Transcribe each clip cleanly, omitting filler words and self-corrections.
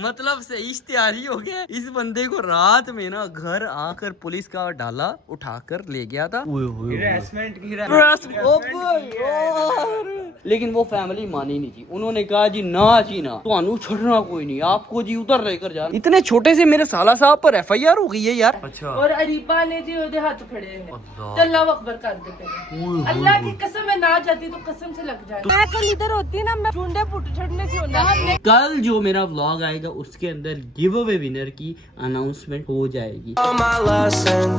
मतलब सही इश्तिहारी हो गया। इस बंदे को रात में ना घर आकर पुलिस का डाला उठाकर ले गया था। लेकिन वो फैमिली मानी नहीं थी। उन्होंने कहा जी ना तो छोड़ना कोई नहीं, आपको जी उधर लेकर जा। इतने छोटे से मेरे साला साहब पर FIR हो गई है यार। अच्छा। और अरीबा ने जी उधर हाथ फड़े हैं। अल्लाह अकबर कर देते। अल्लाह की कसम मैं ना जाती तो कसम से लग जाए। मैं कल इधर होती ना, मैं ढूंढे पुट छड़ने से होना। कल जो मेरा व्लॉग आएगा उसके अंदर गिव अवे विनर की अनाउंसमेंट हो जाएगी। अस्सलाम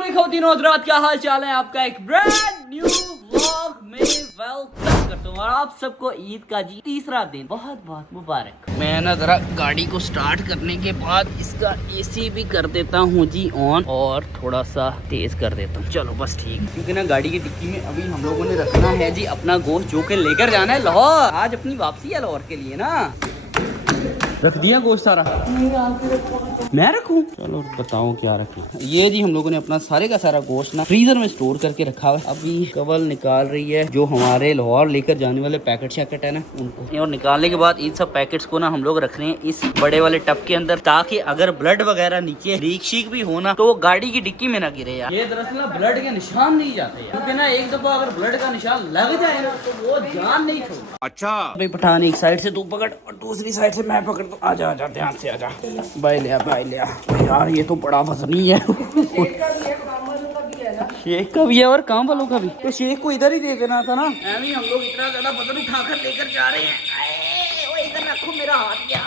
वालेकुम हज़रात, क्या हाल चाल है आपका। एक ब्रांड न्यू व्लॉग में वेलकम करता हूँ और आप सबको ईद का जी तीसरा दिन बहुत बहुत मुबारक। मैं ना जरा गाड़ी को स्टार्ट करने के बाद इसका AC भी कर देता हूँ जी ऑन और थोड़ा सा तेज कर देता हूँ। चलो बस ठीक, क्योंकि ना गाड़ी की डिक्की में अभी हम लोगों ने रखना है जी अपना गोश्त जो के लेकर जाना है लाहौर। आज अपनी वापसी है लाहौर के लिए ना। रख दिया गोश्त सारा? मैं रखूं? चलो बताओ क्या रखूं। ये जी हम लोगों ने अपना सारे का सारा गोश्त ना फ्रीजर में स्टोर करके रखा हुआ है। अभी कवल निकाल रही है जो हमारे लाहौर लेकर जाने वाले पैकेट शैकेट है ना उनको, और निकालने के बाद इन सब पैकेट्स को ना हम लोग रख रहे हैं इस बड़े वाले टब के अंदर, ताकि अगर ब्लड वगैरह नीचे लीक शीक भी होना तो वो गाड़ी की डिक्की में ना गिरे यार। ये दरअसल ना ब्लड के निशान नहीं जाते, क्योंकि ना एक दफा अगर ब्लड का निशान लग जाए ना तो वो जान नहीं छोड़ता। अच्छा भाई पठान, एक साइड से तू पकड़ और दूसरी साइड से मैं पकड़। तो आजा आजा ध्यान से आजा। भाई लिया यार, ये तो बड़ा वजनी है। शेख का भी है और काम वालों का भी। तो शेख को इधर ही दे देना था ना। अभी हम लोग इतना ज्यादा वजन उठाकर लेकर जा रहे हैं। इधर रखो मेरा हाथ। क्या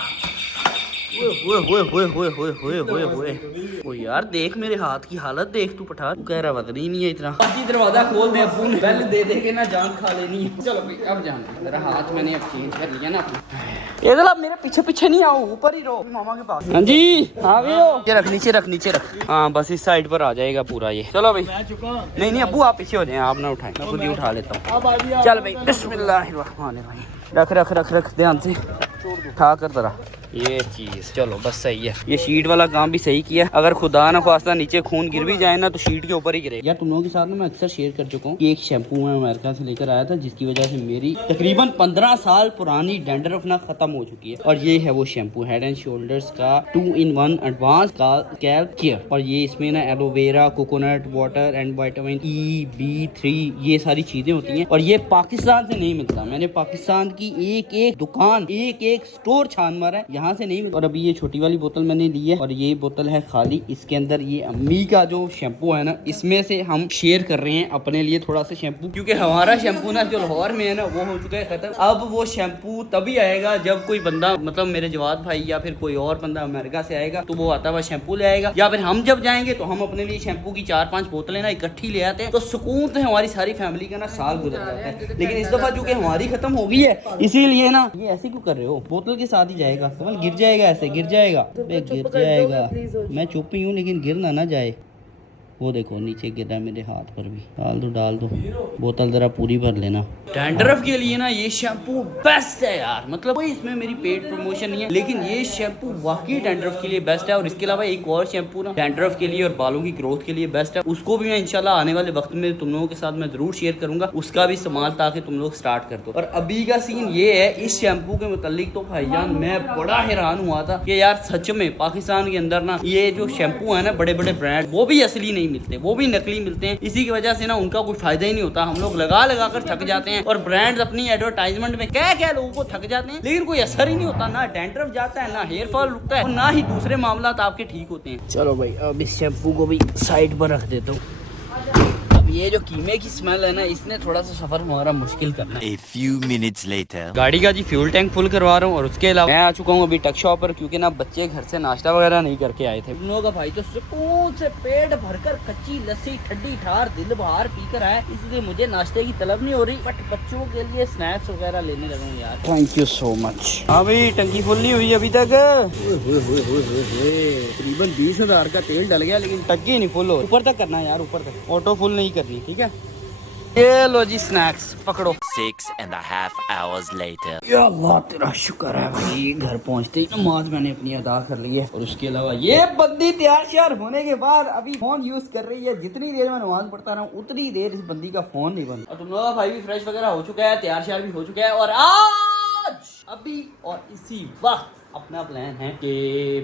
ओ यार देख मेरे हाथ की हालत देख। तू पठान, तू कह रहा वजनी नहीं है इतना। दरवाजा खोल दे, अब्बू ने बेल दे के ना जान खा लेनी है। चलो भाई अब जान, मेरा हाथ मैंने अब चेंज कर लिया ना अपना। ये मेरे पीछे पीछे नहीं आओ, ऊपर ही रहो मामा के पास। हाँ जी हाँ भी हो। नीचे रख। हाँ बस इस साइड पर आ जाएगा पूरा ये। चलो भाई। नहीं अब्बू आप पीछे हो जाए, आप ना उठाएं, मैं खुद ही उठा लेता हूँ। चल भाई बिस्मिल्लाहिर्रहमानिर्रहीम। रख ध्यान से उठा कर जरा ये चीज। चलो बस सही है। ये शीट वाला काम भी सही किया। अगर खुदा ना ख्वास्ता नीचे खून गिर भी जाए ना तो शीट के ऊपर ही गिरे। यार तुम लोगों के साथ में मैं अक्सर शेयर कर चुका हूँ कि एक शैम्पू मैं अमेरिका से लेकर आया था, जिसकी वजह से मेरी तकरीबन 15 साल पुरानी डैंड्रफ ना खत्म हो चुकी है। और ये है वो शैम्पू, हेड एंड शोल्डर्स का 2-in-1 एडवांस स्कैल्प केयर। और ये इसमें ना aloe vera, coconut water and vitamin E, B3 ये सारी चीजें होती हैं। और ये पाकिस्तान से नहीं मिलता। मैंने पाकिस्तान की एक दुकान, एक स्टोर छान मारा है, यहाँ से नहीं। और अभी ये छोटी वाली बोतल मैंने ली है और ये बोतल है खाली। इसके अंदर ये अम्मी का जो शैम्पू है ना, इसमें से हम शेयर कर रहे हैं अपने लिए थोड़ा सा शैम्पू, क्योंकि हमारा शैम्पू ना जो लाहौर में है ना वो हो चुका है खत्म। अब वो शैम्पू तभी आएगा जब कोई बंदा, मतलब मेरे जवाद भाई या फिर कोई और बंदा अमेरिका से आएगा तो वो आता हुआ शैम्पू ले आएगा, या फिर हम जब जाएंगे तो हम अपने लिए शैम्पू की 4-5 बोतलें ना इकट्ठी ले आते हैं। तो सुकून तो हमारी सारी फैमिली का ना साल गुजर जाता है। लेकिन इस दफा चूंकि हमारी खत्म हो गई है, इसीलिए ना ये ऐसे क्यों कर रहे हो, बोतल के साथ ही जाएगा। गिर जाएगा, ऐसे गिर जाएगा, गिर जाएगा। मैं चुप ही हूँ लेकिन गिर ना जाए। वो देखो नीचे गिर रहा है मेरे हाथ पर भी। डाल दो बोतल जरा पूरी भर लेना। डैंड्रफ के लिए ना ये शैम्पू बेस्ट है यार। मतलब कोई इसमें मेरी पेड प्रमोशन नहीं है, लेकिन ये शैम्पू वाकई डैंड्रफ के लिए बेस्ट है। और इसके अलावा एक और शैम्पू ना डैंड्रफ के लिए और बालों की ग्रोथ के लिए बेस्ट है, उसको भी मैं इंशाल्लाह आने वाले वक्त में तुम लोगों के साथ मैं जरूर शेयर करूंगा उसका भी इस्तेमाल, ताकि तुम लोग स्टार्ट कर दो। और अभी का सीन ये है इस शैम्पू के मुतालिक, तो भाईजान मैं बड़ा हैरान हुआ था कि यार सच में पाकिस्तान के अंदर ना ये जो शैम्पू है ना बड़े बड़े ब्रांड वो भी असली नहीं मिलते, वो भी नकली मिलते हैं। इसी की वजह से ना उनका कोई फायदा ही नहीं होता। हम लोग लगा कर थक जाते हैं और ब्रांड्स अपनी एडवर्टाइजमेंट में क्या लोगों को थक जाते हैं, लेकिन कोई असर ही नहीं होता। ना डैंड्रफ जाता है, ना हेयर फॉल रुकता है, और ना ही दूसरे मामला आपके ठीक होते हैं। चलो भाई अब इस शैम्पू को भी साइड पर रख देता हूँ। ये जो कीमे की स्मेल है ना, इसने थोड़ा सा सफर हमारा मुश्किल करना है। A few minutes later. गाड़ी का जी फ्यूल टैंक फुल करवा रहा हूँ और उसके अलावा मैं आ चुका हूँ अभी टक शॉप पर, क्योंकि ना बच्चे घर से नाश्ता वगैरह नहीं करके आए थे। उन लोगों का भाई तो सुकून से पेट भरकर कच्ची लस्सी ठंडी ठार दिल बहार पी कर आए, इसलिए मुझे नाश्ते की तलब नहीं हो रही, बट बच्चों के लिए स्नैक्स वगैरह लेने लगा हूँ यार। Thank you so much. हाँ भाई टंकी फुल नहीं हुई अभी तक। तकरीबन 20,000 का तेल डल गया, लेकिन टंकी नहीं फुल हो। ऊपर तक करना है यार, ऊपर तक ऑटो फुल नहीं करनी, ठीक है। ये लो जी स्नैक्स पकड़ो। 6.5 hours later. या अल्लाह तेरा शुक्र है भाई, घर पहुंचते ही नमाज मैंने अपनी अदा कर ली है। और उसके अलावा ये बंदी तैयार श्यार होने के बाद अभी फोन यूज कर रही है। जितनी देर मैं नमाज पढ़ता रहा हूँ उतनी देर इस बंदी का फोन नहीं बंद। और तुम लोग भाई भी फ्रेश वगैरह हो चुका है, तैयार श्यार भी हो चुका है, और आज अभी और इसी वक्त अपना प्लान है कि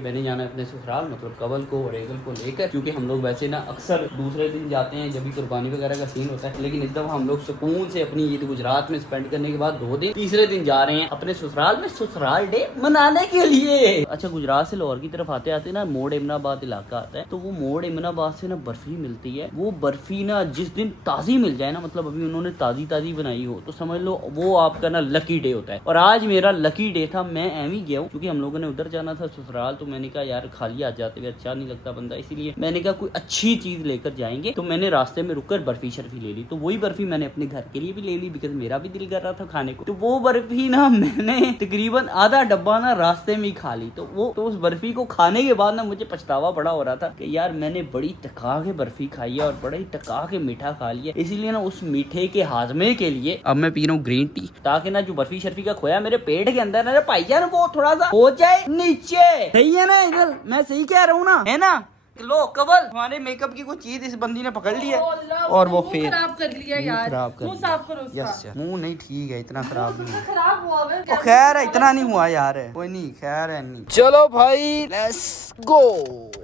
मैंने जाना है अपने ससुराल, मतलब कबल को और एगल को लेकर, क्योंकि हम लोग वैसे ना अक्सर दूसरे दिन जाते हैं जब भी कुर्बानी वगैरह का सीन होता है, लेकिन इस दफा हम लोग सुकून से अपनी ईद गुजरात में स्पेंड करने के बाद 2 दिन तीसरे दिन जा रहे हैं अपने ससुराल में ससुराल डे मनाने के लिए। अच्छा, गुजरात से लाहौर की तरफ आते आते ना मोड़ इमनाबाद इलाका आता है, तो वो मोड़ इमनाबाद से ना बर्फी मिलती है। वो बर्फी ना जिस दिन ताज़ी मिल जाए ना, मतलब अभी उन्होंने ताज़ी बनाई हो, तो समझ लो वो आपका ना लकी डे होता है। और आज मेरा लकी डे था, मैं एम ही गया हूँ क्योंकि हम लोगों ने उधर जाना था ससुराल, तो मैंने कहा यार खाली आ जाते हुए अच्छा नहीं लगता बंदा, इसीलिए मैंने कहा कोई अच्छी चीज लेकर जाएंगे। तो मैंने रास्ते में रुककर बर्फी शर्फी ले ली, तो वही बर्फी मैंने अपने घर के लिए भी ले ली बिकॉज मेरा भी दिल कर रहा था खाने को। तो वो बर्फी ना मैंने तकरीबन आधा डब्बा ना रास्ते में ही खा ली। तो उस बर्फी को खाने के बाद ना मुझे पछतावा बड़ा हो रहा था कि यार मैंने बड़ी टका के बर्फी खाई है और बड़ा ही टका के मीठा खा लिया, इसीलिए ना उस मीठे के हाजमे के लिए अब मैं पी रहा हूँ ग्रीन टी, ताकि ना जो बर्फी शर्फी का खोया मेरे पेट के अंदर ना भाईजान वो थोड़ा सा हो जाए नीचे। सही है ना इधर, मैं सही कह रहा हूँ ना, है ना? लो कबल, हमारे मेकअप की कोई चीज इस बंदी ने पकड़ ली है और वो फेर खराब कर लिया यार, खराब कर मुंह साफ करो उसका। यस मुंह नहीं ठीक है, इतना खराब नहीं है। खराब हुआ है तो खैर है, इतना नहीं हुआ यार, कोई नहीं, खैर है नहीं। चलो भाई लेट्स गो,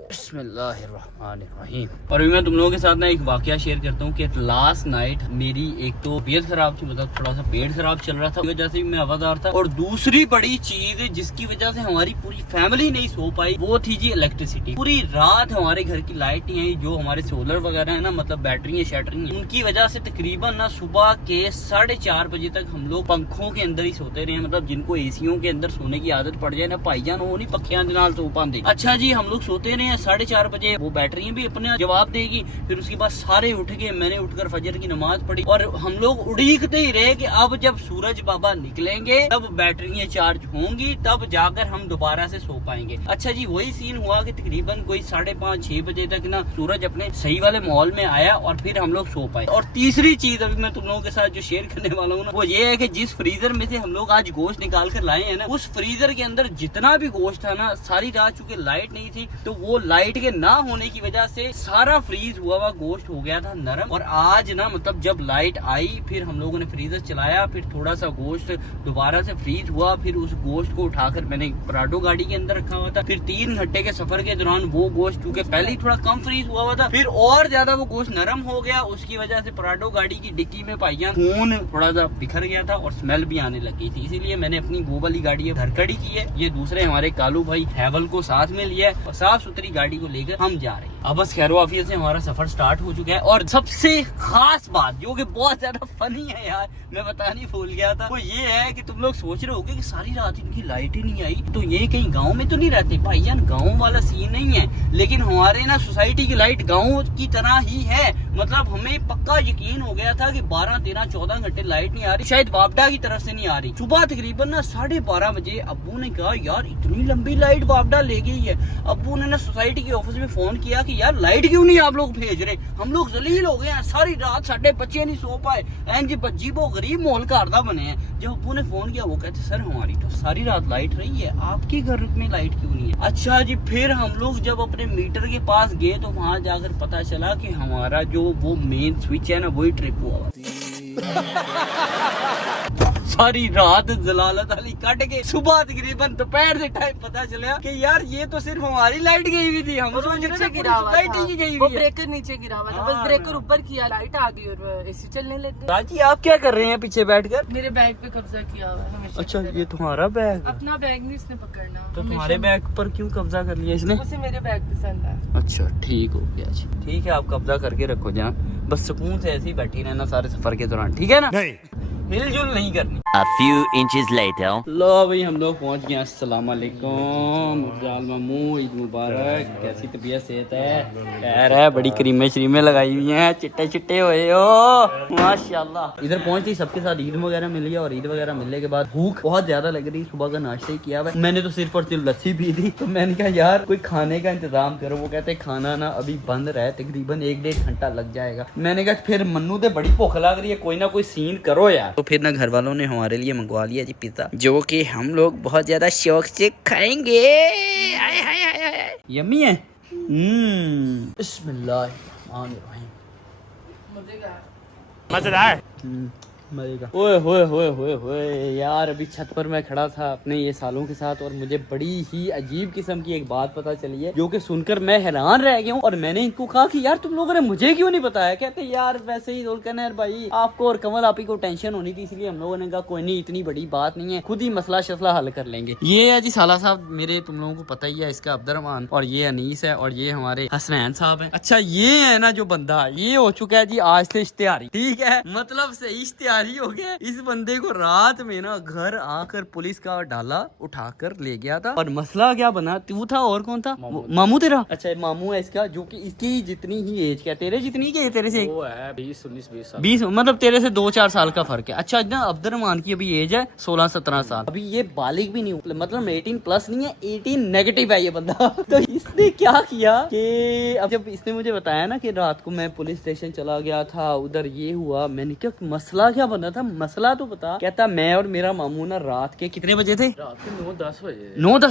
बिस्मिल्लाहिर्रहमानिर्रहीम। और अभी मैं तुम लोगों के साथ ना एक वाकया शेयर करता हूँ कि लास्ट नाइट मेरी एक तो तबीयत खराब थी, मतलब थोड़ा सा पेट खराब चल रहा था, वजह से मैं हवादार था। और दूसरी बड़ी चीज जिसकी वजह से हमारी पूरी फैमिली नहीं सो पाई वो थी जी इलेक्ट्रिसिटी। पूरी रात हमारे घर की लाइट नहीं आई, जो हमारे सोलर वगैरह है ना, मतलब बैटरी शैटरिंग, उनकी वजह से तकरीबन ना सुबह के 4:30 बजे तक हम लोग पंखों के अंदर ही सोते रहे। मतलब जिनको एसीओ के अंदर सोने की आदत पड़ जाए ना भाईजान, वो नहीं पखियां के नाल सो पाते। अच्छा जी, हम लोग सोते रहे 4:30 बजे, वो बैटरी भी अपने जवाब देगी। फिर उसके बाद सारे उठ गए, मैंने उठकर फजर की नमाज पढ़ी और हम लोग उड़ीकते ही रहे कि अब जब सूरज बाबा निकलेंगे तब बैटरियां चार्ज होंगी, तब जाकर हम दोबारा से सो पाएंगे। अच्छा जी, वही सीन हुआ कि तकरीबन कोई 5:30-6 बजे तक ना सूरज अपने सही वाले माहौल में आया और फिर हम लोग सो पाए। और तीसरी चीज अभी मैं तुम लोगों के साथ जो शेयर करने वाला हूँ ना, वो ये है कि जिस फ्रीजर में से हम लोग आज गोश्त निकाल कर लाए हैं ना, उस फ्रीजर के अंदर जितना भी गोश्त था ना, सारी रात चूंकि लाइट नहीं थी, तो वो लाइट के ना होने की वजह से सारा फ्रीज हुआ हुआ गोश्त हो गया था नरम। और आज ना मतलब जब लाइट आई फिर हम लोगों ने फ्रीजर चलाया, फिर थोड़ा सा गोश्त दोबारा से फ्रीज हुआ, फिर उस गोश्त को उठाकर मैंने पराडो गाड़ी के अंदर रखा हुआ था। फिर 3 घंटे के सफर के दौरान वो गोश्त चूंकि पहले ही थोड़ा कम फ्रीज हुआ था, फिर और ज्यादा वो गोश्त नरम हो गया। उसकी वजह से पराडो गाड़ी की डिक्की में पाइया खून थोड़ा सा बिखर गया था और स्मेल भी आने लगी थी, इसीलिए मैंने अपनी वो वाली गाड़ी धरकड़ी की है। ये दूसरे हमारे कालू भाई हैवल को साथ में लिया है और साफ सुथरी गाड़ी को लेकर हम जा रहे हैं। अब बस खैर वाफियत से हमारा सफर स्टार्ट हो चुका है। और सबसे खास बात जो कि बहुत ज्यादा फनी है यार, मैं बतानी भूल गया था, वो ये है कि तुम लोग सोच रहे होगे कि सारी रात इनकी लाइट ही नहीं आई, तो ये कहीं गांव में तो नहीं रहते? भाईजान गांव वाला सीन नहीं है, लेकिन हमारे ना सोसाइटी की लाइट गांव की तरह ही है। मतलब हमें पक्का यकीन हो गया था कि 12, 13, 14 घंटे लाइट नहीं आ रही, शायद वापडा की तरफ से नहीं आ रही। सुबह तकरीबन ना 12:30 बजे अब्बू ने कहा यार इतनी लंबी लाइट वापडा ले गई है। अब्बू ने ना सोसाइटी के ऑफिस में फोन किया कि यार लाइट क्यों नहीं आप लोग भेज रहे, हम लोग जलील हो गए हैं, सारी रात साढ़े बच्चे नहीं सो पाए, अजीबो गरीब माहौल का बने हैं। जब अब्बू ने फोन किया वो कहते सर हमारी तो सारी रात लाइट रही है, आपके घर में लाइट क्यों नहीं है? अच्छा जी, फिर हम लोग जब अपने मीटर के पास गए तो वहां जाकर पता चला कि हमारा जो वो मेन स्विच है ना वही ट्रिप हुआ। सारी रात जलालत अली कट के सुबह तकरीबन दोपहर से टाइम पता चला कि यार ये तो सिर्फ हमारी लाइट गई हुई थी, हम सोच रहे थे सोसाइटी की गई हुई है। ब्रेकर नीचे गिरा हुआ था, बस ब्रेकर ऊपर किया, लाइट आ गई और एसी चलने लग गई। राजी आप क्या कर रहे हैं पीछे बैठकर? मेरे बैग पे कब्जा किया हुआ है हमेशा। अच्छा ये तुम्हारा बैग? अपना बैग नहीं इसने पकड़ना। तो तुम्हारे बैग पर क्यों कब्जा कर लिया इसने? उसे मेरे बैग पसंद है। अच्छा ठीक हो गया जी, ठीक है आप कब्जा करके रखो जहाँ, बस सुकून से ऐसे ही बैठी रहना सारे सफर के दौरान, ठीक है ना? नहीं मिलजुल नहीं करनी। A few inches later. लो भाई हम लोग पहुंच गए। अस्सलाम वालेकुम अफजाल मामू, ईद मुबारक। कैसी तबीयत सेहत है? खैर है, बड़ी क्रीमें श्रीमें लगाई हुई हैं, चिट्टे चिट्टे हुए हो माशाल्लाह। इधर पहुंचते ही सबके साथ ईद वगैरह मिल गया और ईद वगैरह मिलने के बाद भूख बहुत ज्यादा लग रही। सुबह का नाश्ता ही किया हुआ, मैंने तो सिर्फ और सिर्फ लस्सी पी थी। तो मैंने कहा यार कोई खाने का इंतजाम करो। वो कहते खाना ना अभी बंद रहा है, तकरीबन 1-1.5 घंटा लग जाएगा। मैंने कहा फिर मन्नू तो बड़ी भूख लग रही है, कोई ना कोई सीन करो यार। तो फिर ना घर वालों ने हमारे लिए मंगवा लिया जी पिज्जा, जो कि हम लोग बहुत ज्यादा शौक से खाएंगे। आय हाय हाय हाय, यम्मी है। बिस्मिल्लाहिर्रहमानिर्रहीम। मजेदार। मजेगा। ओए होए होए होए होए यार, अभी छत पर मैं खड़ा था अपने ये सालों के साथ और मुझे बड़ी ही अजीब किस्म की एक बात पता चली है जो कि सुनकर मैं हैरान रह गया हूँ। और मैंने इनको कहा कि यार तुम लोगों ने मुझे क्यों नहीं बताया। कहते यार वैसे ही जुल्करनैन भाई आपको और कमल आपी को टेंशन होनी थी, इसलिए हम लोगों ने कहा कोई नहीं, इतनी बड़ी बात नहीं है, खुद ही मसला शसला हल कर लेंगे। ये है जी साला साहब मेरे, तुम लोगों को पता ही है, इसका अब्दुर्रहमान, और ये अनीस है, और ये हमारे हसनैन साहब है। अच्छा ये है ना जो बंदा, ये हो चुका है जी आज से इश्तिहारी, ठीक है, मतलब से इश्तिहारी हो गया। इस बंदे को रात में ना घर आकर पुलिस का डाला उठाकर ले गया था। और मसला क्या बना, तू था और कौन था, मामू तेरा। अच्छा मामू है इसका, जो कि इसकी जितनी ही एज, क्या तेरे जितनी की है, तेरे से वो है 20-19-20 साल, 20, मतलब तेरे से 2-4 साल का फर्क है। अच्छा ना अब्दुर्रहमान की अभी एज है 16-17 साल, अभी ये बालिग भी नहीं हुआ, मतलब 18+ नहीं है, 18 नेगेटिव है ये बंदा। तो इसने क्या किया कि अब जब इसने मुझे बताया ना कि रात को मैं पुलिस स्टेशन चला गया था, उधर ये हुआ, मैंने क्या मसला क्या बना था, मसला तो बता। कहता मैं और मेरा मामू ना रात के कितने बजे थे, रात के 9-10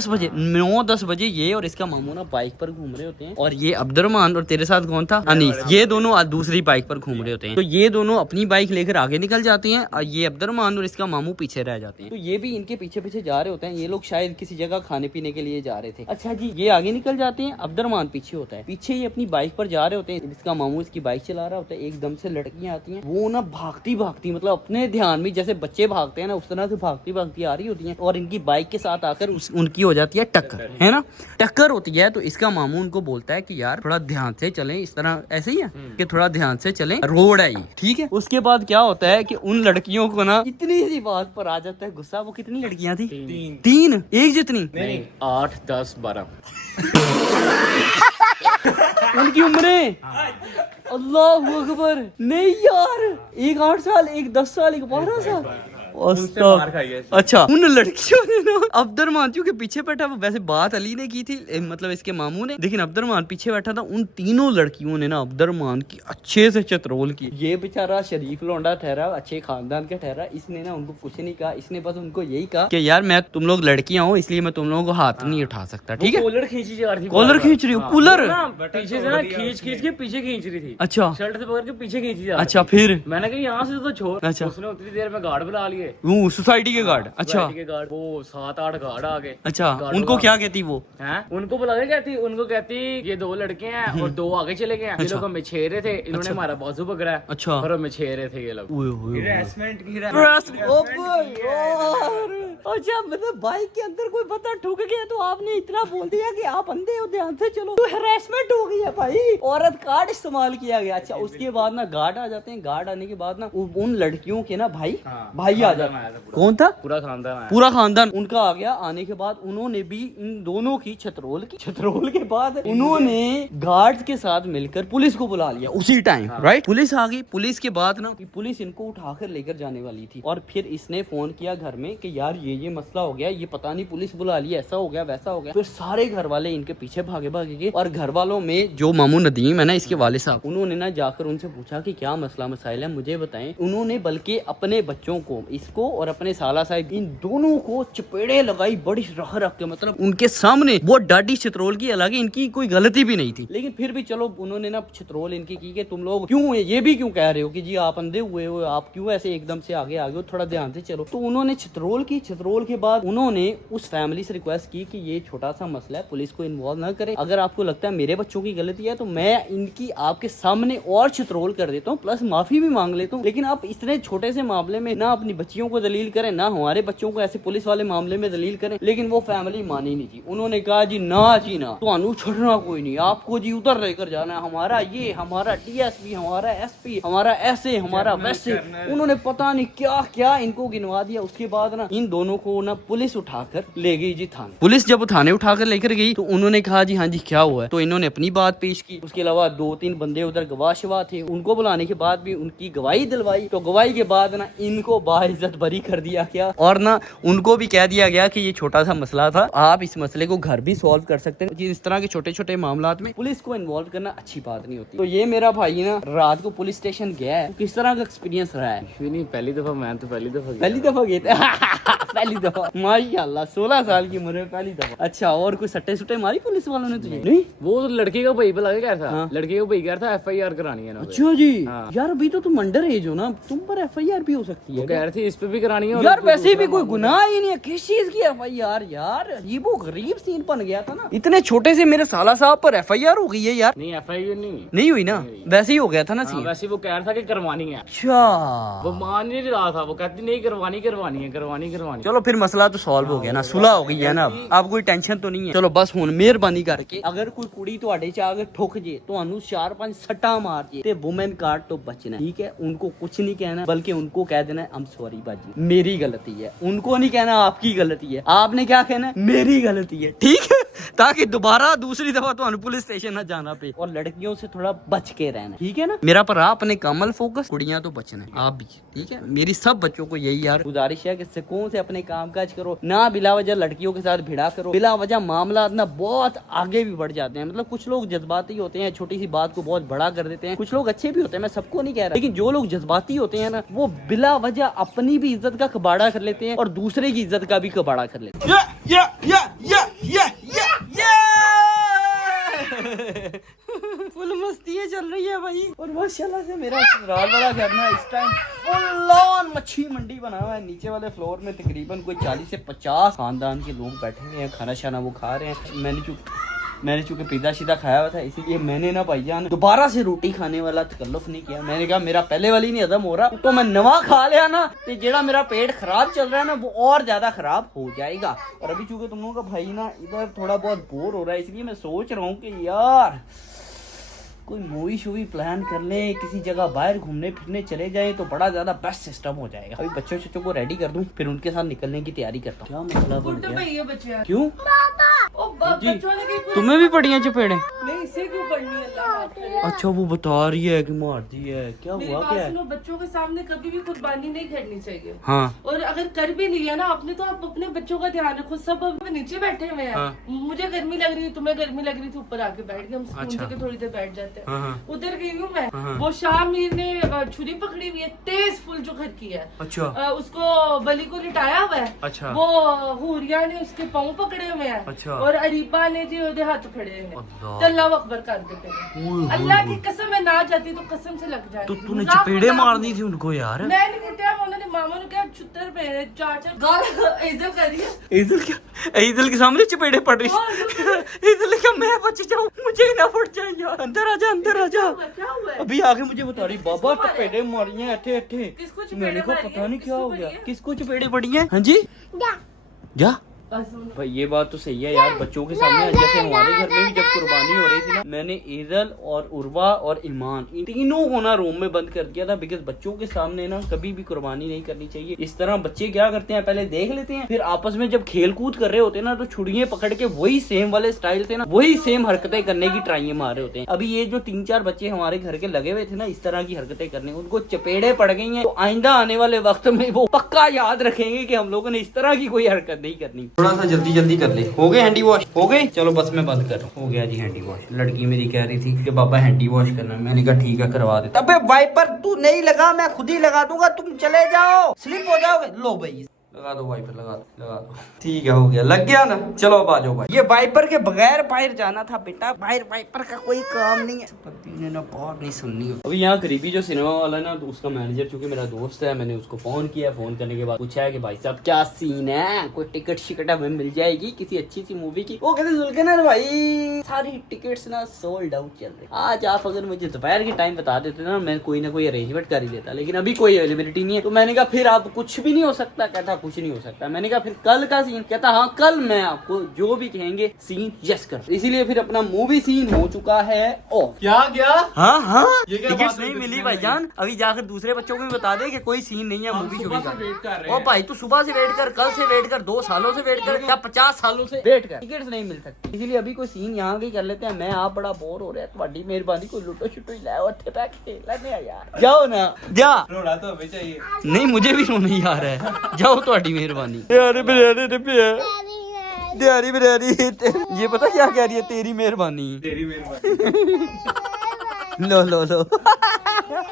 बजे, 9-10 बजे ये और इसका मामू ना बाइक पर घूम रहे होते हैं। और ये अब्दुर्रहमान और तेरे साथ कौन था, अनीस, ये दोनों दूसरी बाइक पर घूम रहे होते हैं। तो ये दोनों अपनी बाइक लेकर आगे निकल जाते हैं और ये अब्दुर्रहमान और इसका मामू पीछे रह जाते हैं। तो ये भी इनके पीछे पीछे जा रहे होते हैं, ये लोग शायद किसी जगह खाने पीने के लिए जा रहे थे। अच्छा जी, ये आगे निकल जाते हैं, अब्दुर्रहमान पीछे होता है, पीछे ये अपनी बाइक पर जा रहे होते हैं, इसका मामू इसकी बाइक चला रहा होता है। एकदम से लड़कियां आती हैं, वो ना भागती भागती, मतलब अपने ध्यान में जैसे बच्चे भागते हैं ना, उस तरह से भागती भागती आ रही होती हैं और इनकी बाइक के साथ आकर उनकी हो जाती है टक्कर, है ना, टक्कर होती है। तो इसका मामू उनको बोलता है कि यार थोड़ा ध्यान से चलें, इस तरह ऐसे ही है कि थोड़ा ध्यान से चलें, रोड है ये, ठीक है। उसके बाद क्या होता है कि उन लड़कियों को ना इतनी सी बात पर आ जाता है गुस्सा। वो कितनी लड़कियां थी, तीन एक जितनी नहीं 8, 10, 12 उनकी उम्रें, अल्लाह अकबर, नहीं यार, एक 8 साल, एक 10 साल, एक 12 साल। अच्छा उन लड़कियों ने ना अब्दुर्रहमान के पीछे बैठा, वैसे बात अली ने की थी, मतलब इसके मामू ने, लेकिन अब्दुर्रहमान पीछे बैठा था। उन तीनों लड़कियों ने ना अब्दुर्रहमान की अच्छे से चतरोल की। ये बेचारा शरीफ लौंडा ठहरा, अच्छे खानदान का ठहरा, इसने ना उनको कुछ नहीं कहा, इसने बस उनको यही कहा कि यार मैं, तुम लोग लड़कियां हो इसलिए मैं तुम लोगों को हाथ नहीं उठा सकता, ठीक है। कूलर खींची जा रही थी, कॉलर खींच रही हो, कूलर पीछे से ना खींच के पीछे खींच रही थी। अच्छा शर्ट से पकड़ के पीछे खींची जा रही अच्छा, थी। फिर मैंने कहा यहाँ से तो छोड़। अच्छा। उसने उतनी देर में गार्ड बुला लिए, वो सोसाइटी के गार्ड। अच्छा सोसाइटी के गार्ड, वो 7-8 गार्ड आ गए। अच्छा, उनको क्या कहती वो, हैं, उनको बुला के कहती, उनको कहती ये 2 लड़के हैं और 2 आगे चले गए हैं। ये लोग हमें छेड़ रहे थे, इन्होंने हमारा बाजू पकड़ा है। अच्छा, और हमें छेड़ रहे थे ये लोग। अच्छा मतलब बाइक के अंदर कोई बंदा ठुक गया तो आपने इतना बोल दिया कि आप अंधे हो, ध्यान से चलो, तो हैरेसमेंट हो गई है भाई, औरत कार्ड इस्तेमाल किया गया। अच्छा उसके बाद ना गार्ड आ जाते हैं, गार्ड आने के बाद ना उन लड़कियों के ना भाई आ जाते हैं। कौन था, पूरा खानदान आया, पूरा खानदान उनका आ गया। आने के बाद उन्होंने भी इन दोनों की छतरोल के बाद उन्होंने गार्ड्स के साथ मिलकर पुलिस को बुला लिया उसी टाइम, राइट। पुलिस आ गई, पुलिस के बाद ना पुलिस इनको उठाकर लेकर जाने वाली थी। और फिर इसने फोन किया घर में कि यार ये मसला हो गया, ये पता नहीं पुलिस बुला लिया, ऐसा हो गया वैसा हो गया। फिर सारे घर वाले इनके पीछे भागे गए और घर वालों में जो मामू नदीम है ना, इसके वाले साहब, उन्होंने ना जाकर उनसे पूछा कि क्या मसला मसाइल है, मुझे बताएं। उन्होंने बल्कि अपने बच्चों को, इसको और अपने साला साहब, इन दोनों को चपेड़े लगाई बड़ी रख के, मतलब उनके सामने वो डाडी चित्रोल की, हालांकि इनकी कोई गलती भी नहीं थी, लेकिन फिर भी चलो उन्होंने ना चित्रोल इनकी की कि तुम लोग क्यों ये भी क्यों कह रहे हो कि जी आप अंधे हुए हो, आप क्यों ऐसे एकदम से आगे हो, थोड़ा ध्यान से चलो। तो उन्होंने चित्रोल की। चित्रोल के बाद उन्होंने उस फैमिली से रिक्वेस्ट की कि ये छोटा सा मसला है, पुलिस को इन्वॉल्व ना करे, अगर आपको लगता है मेरे बच्चों की गलती है तो मैं इनकी आपके सामने और चित्रोल कर देता हूँ, प्लस माफी भी मांग लेता हूँ, लेकिन आप इतने छोटे से मामले में ना अपनी बच्चियों को दलील करें, ना हमारे बच्चों को ऐसे पुलिस वाले मामले में दलील करें। लेकिन वो फैमिली मानी नहीं थी, उन्होंने कहा जी ना तो छोड़ना कोई नहीं, आपको जी उधर लेकर जाना है, हमारा ये, हमारा डीएसपी, हमारा एसपी, हमारा ऐसे, हमारा वैसे, उन्होंने पता नहीं क्या क्या इनको गिनवा दिया। उसके बाद ना इन दोनों को ना पुलिस उठाकर ले गई जी थाने। पुलिस जब थाने उठाकर लेकर गई तो उन्होंने कहा जी हाँ जी क्या हुआ है, तो इन्होंने अपनी बात पेश की। उसके अलावा 2-3 बंदे उधर गवाह शवा थे, उनको बुलाने के बाद भी उनकी गवाही दिलवाई। तो गवाही के बाद ना इनको इज्जत भरी कर दिया गया और ना उनको भी कह दिया गया कि ये छोटा सा मसला था, आप इस मसले को घर भी सॉल्व कर सकते हैं। इस तरह के छोटे छोटे मामलात में पुलिस को इन्वॉल्व करना अच्छी बात नहीं होती। तो ये मेरा भाई ना रात को पुलिस स्टेशन गया है, किस तरह का एक्सपीरियंस रहा है? नहीं, पहली दफा मैं तो पहली दफा गए थे पहली दफा माशाल्लाह 16 साल की उम्र में पहली दफा। अच्छा, और कोई सट्टे सुट्टे मारी पुलिस वालों ने तुझे? नहीं, वो लड़के का भाई पे लगे क्या था? हाँ। लड़के को भाई कह रहा था FIR करानी है ना। अच्छा जी। हाँ। यार अभी तो तुम अंडर एज हो ना, तुम पर FIR भी हो सकती है। वो कह रहे थे इस पे भी करानी है और यार उस पे वैसे भी दूसरा कोई मामला। गुनाह ही नहीं है, किस चीज की FIR यार? ये वो गरीब सीन बन गया था ना, इतने छोटे से मेरे साला साहब पर FIR हो गई है यार। नहीं, FIR नहीं हुई ना, वैसे ही हो गया था ना हाँ, सीन। वैसे वो कह रहा था कि करवानी है। अच्छा, वो मान नहीं रहा था, वो कहती नहीं करवानी है। चलो फिर मसला तो सॉल्व हो गया ना, सुलह हो गई है ना, अब कोई टेंशन तो नहीं है। चलो बस हुन मेहरबानी करके अगर कोई कुड़ी ਤੁਹਾਡੇ ਚ ਆ ਕੇ ठुक जे ਤੁਹਾਨੂੰ 4-5 सट्टा मार जे ते वुमेन कार्ड तो बचना है, ठीक है? उनको कुछ नहीं कहना, बल्कि उनको कह देना आई एम सॉरी बाजी, मेरी गलती है। उनको नहीं कहना आपकी गलती है, आपने क्या कहना है? मेरी गलती है, ठीक है? ताकि दोबारा दूसरी दफा तो पुलिस स्टेशन ना जाना पे। और लड़कियों से थोड़ा बच के रहना, ठीक है ना? मेरा पर आप अपने कमल फोकस, कुड़ियां तो बचना है, आप भी, ठीक है? मेरी सब बच्चों को यही यार गुजारिश है कि सुकून से अपने काम काज करो ना, बिला वजह लड़कियों के साथ भिड़ा करो। बिला वजह मामला ना बहुत आगे भी बढ़ जाते हैं। मतलब कुछ लोग जज्बाती होते हैं, छोटी सी बात को बहुत बड़ा कर देते हैं। कुछ लोग अच्छे भी होते हैं, मैं सबको नहीं कह रहा, लेकिन जो लोग जज्बाती होते हैं ना, वो बिला वजह अपनी भी इज्जत का कबाड़ा कर लेते हैं और दूसरे की इज्जत का भी कबाड़ा कर लेते हैं। फुल मस्ती चल रही है भाई। और माशाल्लाह से मेरा ससुराल वाला घर ना इस टाइम फुल ऑन मच्छी मंडी बना हुआ है। नीचे वाले फ्लोर में तकरीबन कोई 40 से 50 खानदान के लोग बैठे हुए हैं, खाना शाना वो खा रहे हैं। मैंने चूंकि पिज़्ज़ा शीदा खाया हुआ था, इसीलिए मैंने ना भाईजान दोबारा से रोटी खाने वाला तकल्लुफ नहीं किया। मैंने कहा मेरा पहले वाली नहीं हजम हो रहा, तो मैं नवा खा लिया ना, तो जेड़ा मेरा पेट खराब चल रहा है ना, वो और ज्यादा खराब हो जाएगा। और अभी चूंकि तुम लोगों का भाई ना इधर थोड़ा बहुत बोर हो रहा है, इसलिए मैं सोच रहा हूँ कि यार कोई मूवी शूवी प्लान कर ले, किसी जगह बाहर घूमने फिरने चले जाएं तो बड़ा ज्यादा बेस्ट सिस्टम हो जाएगा। अभी बच्चों को रेडी कर दूं, फिर उनके साथ निकलने की तैयारी करता हूँ। क्या मसला बन गया? क्यों जी, तुम्हें भी पड़ी हैं चपेड़े? नहीं, इसे क्यों पढ़नी है? अल्लाह करे। अच्छा, वो बता रही है कि मारती है, क्या मेरी हुआ? बात क्या है? सुनो, बच्चों के सामने कभी भी कुर्बानी नहीं करनी चाहिए। हाँ, और अगर कर भी लिया ना आपने, तो आप अपने बच्चों का ध्यान रखो। सब अब नीचे बैठे हुए हैं। हाँ। मुझे गर्मी लग रही है, तुम्हें गर्मी लग रही थी, ऊपर आके बैठ गए हम। अच्छा। के थोड़ी देर बैठ जाते हाँ, हैं। हाँ। उधर गई हूँ मैं। हाँ। वो शामिर ने छुरी पकड़ी हुई है, तेज फुल जो घर की है। अच्छा उसको बली को लिटाया हुआ है। अच्छा। वो हुरिया ने उसके पाँव पकड़े हुए हैं। अच्छा। और अरीबा ने जी ਉਹਦੇ हाथ फड़े हुए हैं। अल्लाह। तो अल्लाह अकबर कर देते हैं। अल्लाह की कसम मैं ना जाती तो कसम से लग जाती। तो तूने मजाक चपेड़े मजाक मारनी थी उनको यार। मैं नहीं कुटिया, उन्होंने मामा ने क्या छुत्तर पे चाचा गाल इज्जत करिए। ईदल के सामने चपेड़े पड़ रही। ईदल क्या मैं बच जाऊं, मुझे ही ना फट जाए यार। अंदर आजा, अंदर आजा। क्या हुआ है? अभी आगे मुझे बता रही बाबा चपेड़े मारी हैं अठे अठे। किसको चपेड़े मेरे को मारी पता हैं? नहीं क्या किसको हो गया, मारी हैं? किसको चपेड़े पड़ी हैं? हाँ जी, जा भाई ये बात तो सही है यार, बच्चों के सामने जैसे हमारे घर में भी जब कुर्बानी हो रही थी ना, मैंने ईदल और उर्वा और ईमान इन तीनों को ना रूम में बंद कर दिया था, बिकॉज बच्चों के सामने ना कभी भी कुर्बानी नहीं करनी चाहिए। इस तरह बच्चे क्या करते हैं, पहले देख लेते हैं, फिर आपस में जब खेल कूद कर रहे होते हैं ना, तो छुड़ियां पकड़ के वही सेम वाले स्टाइल से ना वही सेम हरकतें करने की ट्राई मार रहे होते हैं। अभी ये जो 3-4 बच्चे हमारे घर के लगे हुए थे ना इस तरह की हरकतें करने, उनको चपेड़े पड़ गई हैं, तो आइंदा आने वाले वक्त में वो पक्का याद रखेंगे कि हम लोगों ने इस तरह की कोई हरकत नहीं करनी। थोड़ा सा जल्दी जल्दी कर ले। हो गए हैंडी वॉश? हो गए, चलो बस मैं बंद कर रहा हूँ। हो गया जी हैंडी वॉश। लड़की मेरी कह रही थी कि बाबा हैंडी वॉश करना, मैंने कहा ठीक है करवा देता। अबे वाइपर तू नहीं लगा, मैं खुद ही लगा दूंगा, तुम चले जाओ, स्लिप हो जाओगे। लो भाई लगा दो वाइपर, लगा दो। ठीक है, हो गया, लग गया ना। चलो अब आ जाओ भाई। ये वाइपर के बगैर बाहर जाना था बेटा, बाहर वाइपर का कोई काम नहीं है। पति ने ना बात नहीं सुननी। अभी यहाँ करीबी जो सिनेमा वाला ना, तो उसका मैनेजर चूंकि मेरा दोस्त है, मैंने उसको फोन किया। फोन करने के बाद पूछा है कि भाई साहब क्या सीन है, कोई टिकट शिकट हमें मिल जाएगी किसी अच्छी सी मूवी की? वो कहते जुल्कनर भाई सारी टिकट्स ना सोल्ड आउट चल रही। आज आप अगर मुझे दोपहर के टाइम बता देते ना, मैं कोई ना कोई अरेंजमेंट कर ही लेता, लेकिन अभी कोई अवेलेबिलिटी नहीं है। तो मैंने कहा फिर आप कुछ भी नहीं हो सकता। कहता कुछ नहीं हो सकता। मैंने कहा फिर कल का सीन, कहता हाँ कल मैं आपको जो भी कहेंगे सीन यस कर। इसीलिए फिर अपना मूवी सीन हो चुका है ऑफ। क्या क्या हाँ हाँ ये क्या टिकट्स बात नहीं हुई? मिली भाईजान, अभी जाकर दूसरे बच्चों को भी बता दे कि कोई सीन नहीं है मूवी सुबह का। से वेट कर रहे ओ हैं। भाई तू सुबह से वेट कर, कल से वेट कर, 2 सालों से वेट कर या 50 सालों से वेट कर, टिकट्स नहीं मिल सकती। इसीलिए अभी कोई सीन यहाँ के कर लेते हैं। मैं आप बड़ा बोर हो रहा है, तुम्हारी मेहरबानी कोई लुटो शुटो ही लाओ उत्थे पे खेलने आ यार। जाओ ना जा। रोड़ा तो हमें चाहिए। नहीं मुझे भी रोना ही आ रहा है, जाओ तुम्हारी मेहरबानी। यार बिरयानी बिरयानी ये पता क्या कह रही है, तेरी मेहरबानी। तेरी मेहरबानी। लो लो लो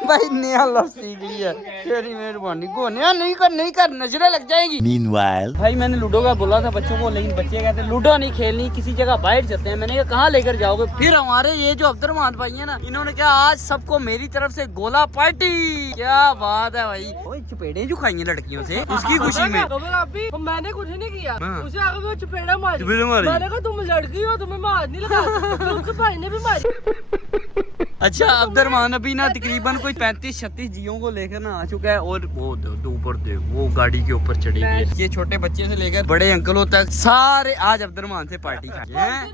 भाई नया लफ्ज़ सीख लिया, तेरी मेहरबानी को नया नहीं कर नजरें लग जाएंगी। Meanwhile, भाई मैंने लूडो का बोला था बच्चों को, लेकिन बच्चे कहते हैं लूडो नहीं खेलनी, किसी जगह बाहर चलते हैं। मैंने कहा कहाँ लेकर जाओगे? फिर हमारे ये जो अब्दुर्रहमान भाई है ना, इन्होंने कहा आज सबको मेरी तरफ से गोला पार्टी। क्या बात है भाई, ओए चपेड़े जो खाई हैं लड़कियों से उसकी खुशी में। अभी मैंने कुछ नहीं किया, हाँ। उसे आगे वो चपेड़ा मारी। चपेड़ा मारी? मैंने कहा तुम लड़की हो, तुम्हें मार नहीं लगा सकते। उसके भाई ने भी मारी। अच्छा अब्दुर्रहमान अभी ना तकरीबन कोई 35-36 जियों को लेकर ना आ चुका है, और वो ऊपर देख वो गाड़ी के ऊपर चढ़ी हुई है। ये छोटे बच्चे से लेकर बड़े अंकलों तक सारे आज अब्दुर्रहमान से पार्टी खाए हैं।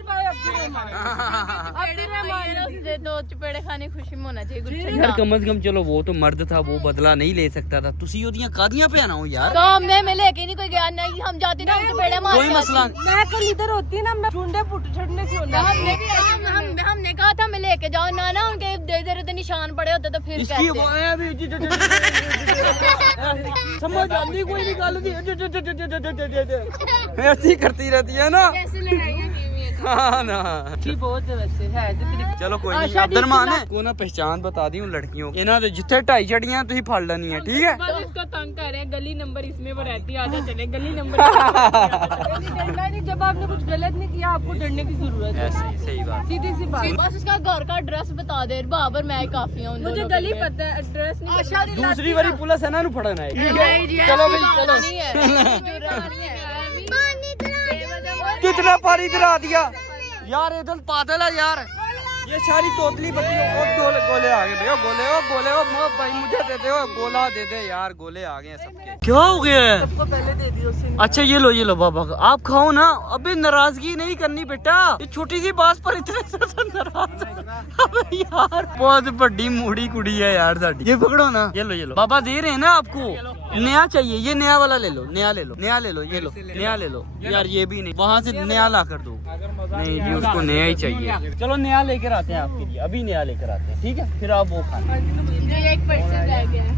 दो चपेड़े खाने खुशी में होना चाहिए। यार कम से कम चलो वो तो मर्द था, वो बदला नहीं ले सकता था। तुसी ओदियां कादियां पे आना हो यार। तो मैं लेके नहीं कोई गया नहीं, हम जाते ना हम चपेड़े मार। कोई मसला नहीं। मैं कल इधर होती ना, मैं चुंडे पुट छड़ने से होना। हमने कहा था मैं लेके जाओ ना ना, उनके दे निशान पड़े होते तो फिर इसकी कहते। समझ आती कोई नहीं गल ऐसी करती रहती है ना। हाँ ना बहुत वैसे है चलो कोई नहीं। अब्दुर्रहमान है को ना पहचान बता दी हूँ लड़कियों की, इन्होंने जिथे 2.5 चढ़ियां तुम फड़ लेनी है, ठीक है? बस उसको तंग कर रहे हैं, गली नंबर इसमें वो रहती है, आधा चले गली नंबर। डरना नहीं, जब आपने कुछ गलत नहीं किया आपको डरने की जरूरत है। ऐसी सही बात। सीधी सी बात। बस उसका घर का एड्रेस बता दे बाबर, मैं काफी हूँ। मुझे गली पता है, एड्रेस नहीं। दूसरी बारी पुलिस है ना फड़ना है। चलो भाई चलो। कितना पानी दिला दिया यार, इधर पागल है यार। ये सारी तोतली बत्ती गोले आ गए भैया, गोले भाई मुझे दे दे, गोला दे दे यार, गोले आ गए सबके। क्या हो गया है? सबको पहले दे दियो उसने। अच्छा ये लो बाबा आप खाओ ना। अबे नाराजगी नहीं करनी बेटा, ये छोटी सी बात पर इतने से नाराज। अबे यार बहुत बड़ी मूडी कुड़ी है यार साडी। ये पकड़ो ना, ये लो बाबा दे रहे हैं ना आपको। नया चाहिए, ये नया वाला ले लो, नया ले लो, ये लो, नया ले लो यार। ये भी नहीं, वहाँ से नया ला कर दो। नहीं जी उसको नया ही चाहिए। चलो नया लेकर आते हैं आपके लिए, अभी नया लेकर आते हैं, ठीक है? फिर आप वो खाना। एक पर्सन रह गया है।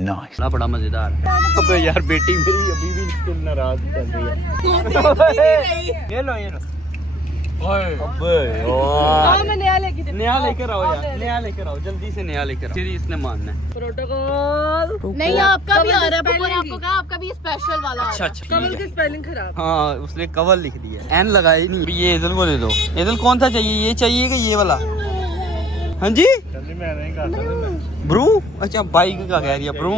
नाइस बड़ा मजेदार है। अबे यार बेटी मेरी अभी भी तुम नाराज कर रही है। ये लो अबे हाँ, मैं नया लेके नया लेकर आओ यार, नया लेकर आओ, जल्दी से नया लेकर आओ। फिर इसने मानना है। प्रोटोकॉल। नहीं आपका भी आ रहा है, स्पेलिंग पर आपको कहा आपका भी स्पेशल वाला आ रहा है। अच्छा कमल की स्पेलिंग खराब। हाँ उसने कवल लिख दिया, एन लगाई नहीं। ये इधर को दे दो। इधर कौन सा चाहिए, ये चाहिए कि ये वाला? हाँ जी ब्रू, अच्छा बाइक का कह रही है ब्रू।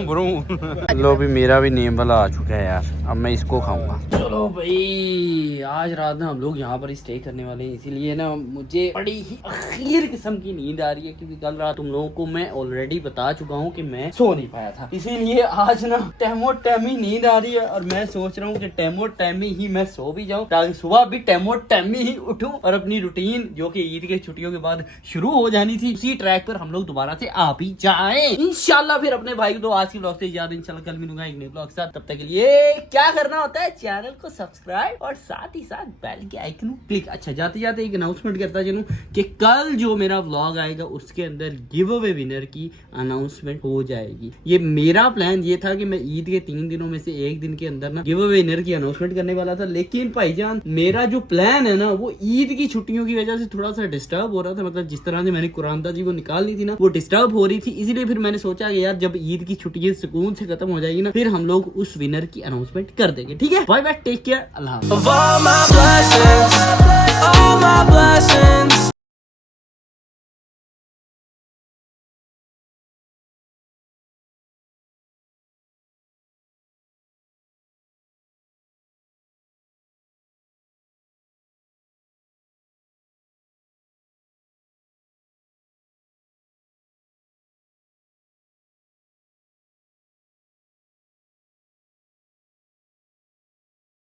लो भी मेरा भी नेम वाला आ चुका है यार, अब मैं इसको खाऊंगा। चलो भाई आज रात ना हम लोग यहाँ पर स्टे करने वाले हैं, इसीलिए ना मुझे बड़ी ही अखीर किस्म की नींद आ रही है, क्योंकि कल रात तुम लोगों को मैं ऑलरेडी बता चुका हूँ कि मैं सो नहीं पाया था। इसीलिए आज ना टैमो टैमी नींद आ रही है, और मैं सोच रहा हूँ कि टैमो टैमी ही मैं सो भी जाऊँ, ताकि सुबह भी टैमो टैमी ही उठूँ और अपनी रूटीन जो कि ईद के छुट्टियों के बाद शुरू हो जानी थी, उसी ट्रैक पर हम लोग दोबारा से आ भी जाएं इंशाल्लाह। फिर अपने भाई को आज की ब्लॉग से याद, इंशाल्लाह कल मिलूंगा एक नए ब्लॉग के साथ। तब तक के लिए क्या करना होता है, चैनल को सब्सक्राइब और साथ ही साथ बेल के आइकन को क्लिक। अच्छा जाते जाते एक अनाउंसमेंट करता चलूं कि कल जो मेरा व्लॉग आएगा उसके अंदर गिव अवे विनर की अनाउंसमेंट हो जाएगी। ये मेरा प्लान ये था कि मैं ईद के 3 दिनों में से एक दिन के अंदर ना गिव अवे विनर की अनाउंसमेंट करने वाला था, लेकिन भाईजान मेरा जो प्लान है ना वो ईद की छुट्टियों की वजह से थोड़ा सा डिस्टर्ब हो रहा था। मतलब जिस तरह से मैंने कुरान जी को निकालनी थी ना वो डिस्टर्ब हो रही थी, इसीलिए फिर मैंने सोचा कि यार जब ईद की छुट्टियां सुकून से खत्म हो जाएगी ना, फिर हम लोग उस विनर की अनाउंसमेंट कर देंगे, ठीक है? बाय बाय, टेक केयर, अल्लाह हाफ़िज़।